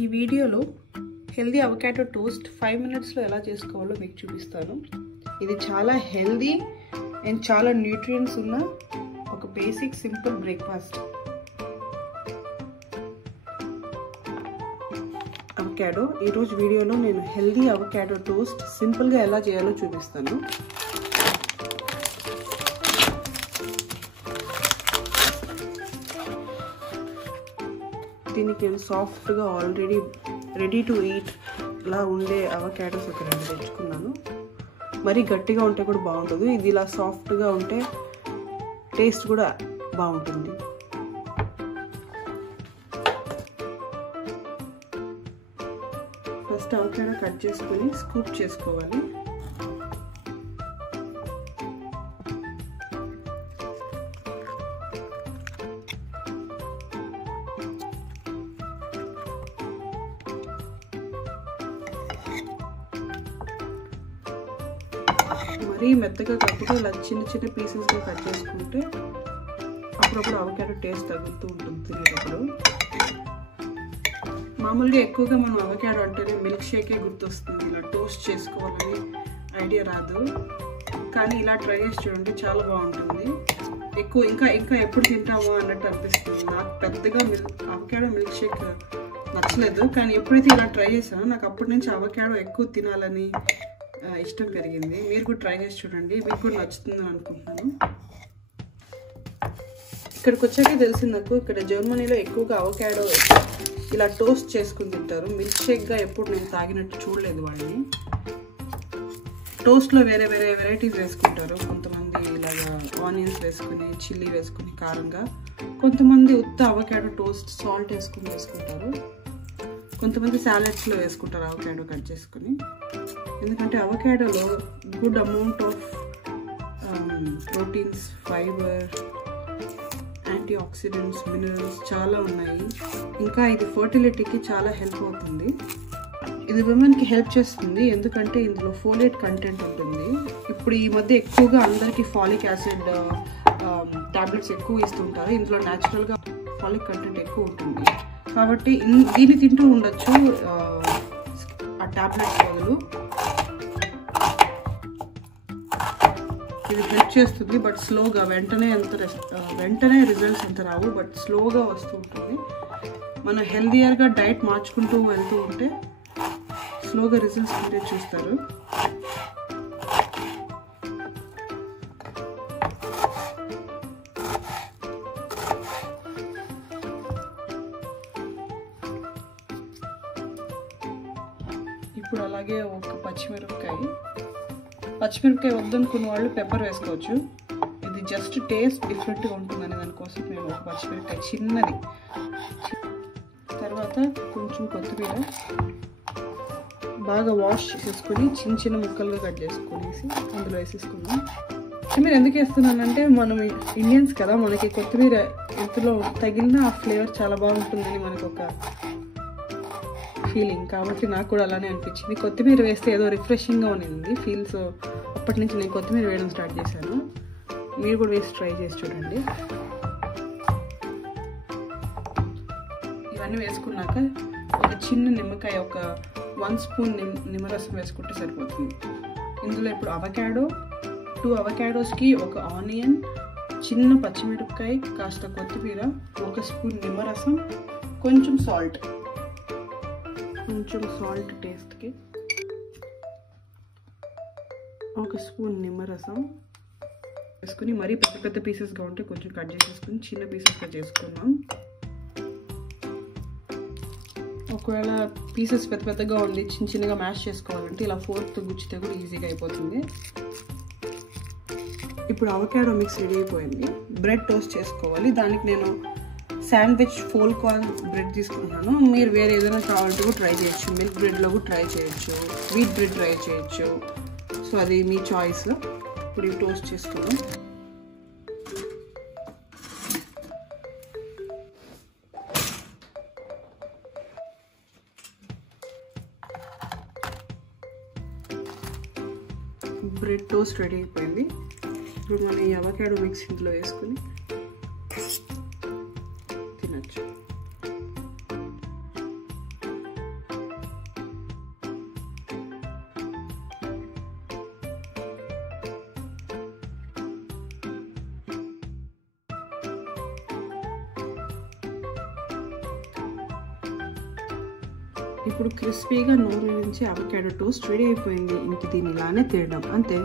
ఈ వీడియోలో healthy avocado toast 5 మినిట్స్లో ఎలా చేసుకోవాలో మీకు చూపిస్తాను. ఇది చాలా హెల్దీ అండ్ చాలా న్యూట్రియంట్స్ ఉన్న ఒక బేసిక్ సింపుల్ బ్రేక్ఫాస్ట్. అవకాడో ఈరోజు వీడియోలో నేను హెల్దీ అవకాడో టోస్ట్ సింపుల్గా ఎలా చేయాలో చూపిస్తాను. దీనికి నేను సాఫ్ట్గా ఆల్రెడీ రెడీ టు ఈట్ ఇలా ఉండే అవకాడోస్ ఒక 2 తెచ్చుకున్నాను. మరీ గట్టిగా ఉంటే కూడా బాగుంటుంది, ఇది ఇలా సాఫ్ట్గా ఉంటే టేస్ట్ కూడా బాగుంటుంది. ఫస్ట్ అవకాడో కట్ చేసుకొని స్కూప్ చేసుకోవాలి. మరీ మెత్తగా కాకుండా ఇలా చిన్న చిన్న పీసెస్గా కట్ చేసుకుంటే అప్పుడప్పుడు అవకాడో టేస్ట్ తగులుతూ ఉంటుంది తినేటప్పుడు. మామూలుగా ఎక్కువగా మనం అవకాడో అంటేనే మిల్క్ షేకే గుర్తొస్తుంది, ఇలా టోస్ట్ చేసుకోవాలని ఐడియా రాదు. కానీ ఇలా ట్రై చేసి చూడండి, చాలా బాగుంటుంది. ఇంకా ఎప్పుడు తింటామో అన్నట్టు అనిపిస్తుంది. నాకు పెద్దగా అవకాడో మిల్క్ షేక్ నచ్చలేదు, కానీ ఎప్పుడైతే ఇలా ట్రై చేశానో నాకు అప్పటి నుంచి అవకాడో ఎక్కువ తినాలని ఇష్టం పెరిగింది. మీరు కూడా ట్రై చేసి చూడండి, మీకు కూడా నచ్చుతుందని అనుకుంటున్నాను. ఇక్కడికి వచ్చాకే తెలిసింది నాకు, ఇక్కడ జర్మనీలో ఎక్కువగా అవకాడో ఇలా టోస్ట్ చేసుకుని తింటారు. మిల్క్ షేక్గా ఎప్పుడు నేను తాగినట్టు చూడలేదు వాళ్ళని. టోస్ట్లో వేరే వేరే వెరైటీస్ వేసుకుంటారు. కొంతమంది ఇలాగా ఆనియన్స్ వేసుకుని, చిల్లీ వేసుకుని కారంగా, కొంతమంది ఉత్త అవకాడో టోస్ట్ సాల్ట్ వేసుకుని వేసుకుంటారు. కొంతమంది సాలెడ్స్లో వేసుకుంటారు అవకాడో కట్ చేసుకుని. ఎందుకంటే అవకాడోలో good amount of proteins, fiber, antioxidants, minerals చాలా ఉన్నాయి. ఇంకా ఇది ఫర్టిలిటీకి చాలా హెల్ప్ అవుతుంది. ఇది విమెన్కి హెల్ప్ చేస్తుంది, ఎందుకంటే ఇందులో ఫోలేట్ కంటెంట్ ఉంటుంది. ఇప్పుడు ఈ మధ్య ఎక్కువగా అందరికీ ఫాలిక్ యాసిడ్ టాబ్లెట్స్ ఎక్కువ ఇస్తుంటారు. ఇందులో న్యాచురల్గా ఫాలిక్ కంటెంట్ ఎక్కువ ఉంటుంది కాబట్టి దీన్ని తింటూ ఉండొచ్చు ఆ టాబ్లెట్స్ బదులు. ఇది హెల్ప్ చేస్తుంది, బట్ స్లోగా, వెంటనే రిజల్ట్స్ అంత రావు, బట్ స్లోగా వస్తూ ఉంటుంది. మనం హెల్దియర్గా డైట్ మార్చుకుంటూ వెళ్తూ ఉంటే స్లోగా రిజల్ట్స్ మీరే చూస్తారు. ఇప్పుడు అలాగే ఒక పచ్చిమిరపకాయ వద్దనుకున్న వాళ్ళు పెప్పర్ వేసుకోవచ్చు. ఇది జస్ట్ టేస్ట్ డిఫరెంట్గా ఉంటుందని దానికోసం మేము ఒక పచ్చిమిరపకాయ చిన్నది, తర్వాత కొంచెం కొత్తిమీర బాగా వాష్ చేసుకొని చిన్న చిన్న ముక్కలుగా కట్ చేసుకునేసి అందులో వేసేసుకున్నాం. కొత్తిమీర ఎందుకు వేస్తున్నానంటే మనం ఇండియన్స్ కదా, మనకి కొత్తిమీర ఎంతలో తగిలినా ఆ ఫ్లేవర్ చాలా బాగుంటుందని మనకు ఒక ఫీలింగ్. కాబట్టి నాకు కూడా అలానే అనిపించింది. కొత్తిమీర వేస్తే ఏదో రిఫ్రెషింగ్గా ఉన్నింది ఫీల్. సో అప్పటి నుంచి నేను కొత్తిమీర వేయడం స్టార్ట్ చేశాను. మీరు కూడా వేసి ట్రై చేసి చూడండి. ఇవన్నీ వేసుకున్నాక ఒక చిన్న నిమ్మకాయ, ఒక 1 స్పూన్ నిమ్మరసం వేసుకుంటే సరిపోతుంది. ఇందులో ఇప్పుడు అవకాడో, 2 అవకాడోస్కి ఒక ఆనియన్, చిన్న పచ్చిమిరపకాయ, కాస్త కొత్తిమీర, 1 స్పూన్ నిమ్మరసం, కొంచెం సాల్ట్ టేస్ట్కి, 1 స్పూన్ నిమ్మరసం వేసుకుని, మరీ పెద్ద పెద్ద పీసెస్గా ఉంటే కొంచెం కట్ చేసేసుకుని చిన్న పీసెస్గా చేసుకున్నాం. ఒకవేళ పీసెస్ పెద్ద పెద్దగా ఉంది, చిన్న చిన్నగా మ్యాష్ చేసుకోవాలంటే ఇలా ఫోర్క్తో గుచ్చితే కూడా ఈజీగా అయిపోతుంది. ఇప్పుడు అవకాడో మిక్స్ రెడీ అయిపోయింది. బ్రెడ్ టోస్ట్ చేసుకోవాలి. దానికి నేను శాండ్విచ్ ఫోల్ కార్న్ బ్రెడ్ తీసుకుంటున్నాను. మీరు వేరే ఏదైనా కావాలంటే కూడా ట్రై చేయొచ్చు. మిల్క్ బ్రెడ్లో కూడా ట్రై చేయొచ్చు, వీట్ బ్రెడ్ ట్రై చేయొచ్చు. సో అది మీ చాయిస్. ఇప్పుడు ఇవి టోస్ట్ చేసుకున్నాం. బ్రెడ్ టోస్ట్ రెడీ అయిపోయింది. ఇప్పుడు మనం ఈ అవకాడో మిక్స్ ఇందులో వేసుకుని తినచ్చు. ఇప్పుడు క్రిస్పీగా నోరు నుంచి అవకాడో టోస్ట్ రెడీ అయిపోయింది. ఇంక దీన్ని ఇలానే తినడం అంతే.